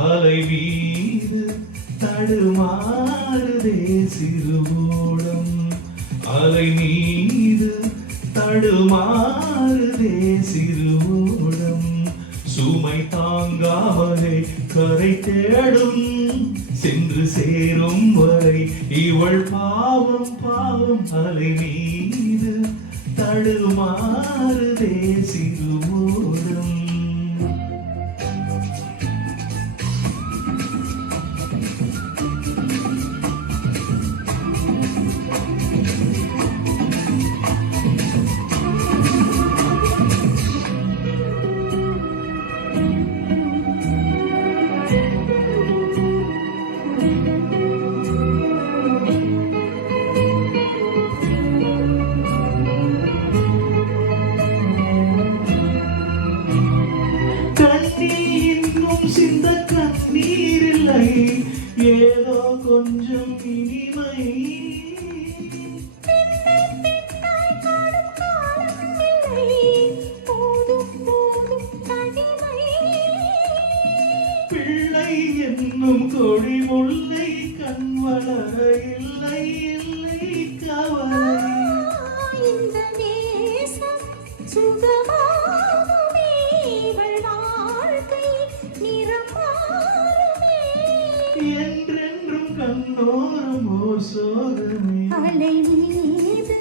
அலை மீது தடுமாறுதே சிறுவோடம் அலை மீது தடுமாறுதே சிறுவோடம் சுமை தாங்காமலே கரை தேடும் சென்று சேரும் வரை இவள் பாவம் பாவம் அலை மீது தடுமாறுதே சிறுவோடம். இன்னும் சிந்த கண்ணீர் இல்லை ஏதோ கொஞ்சம் இனிமை பிள்ளை என்னும் கொடி முல்லை கண் வளர இல்லை இல்லை கவலை இந்த நேசம் சுகமாகுமே வாழ்க்கை நிறமாறுமே என்றென்றும் கண்ணோரம் ஓர் சோகமே அலை மீது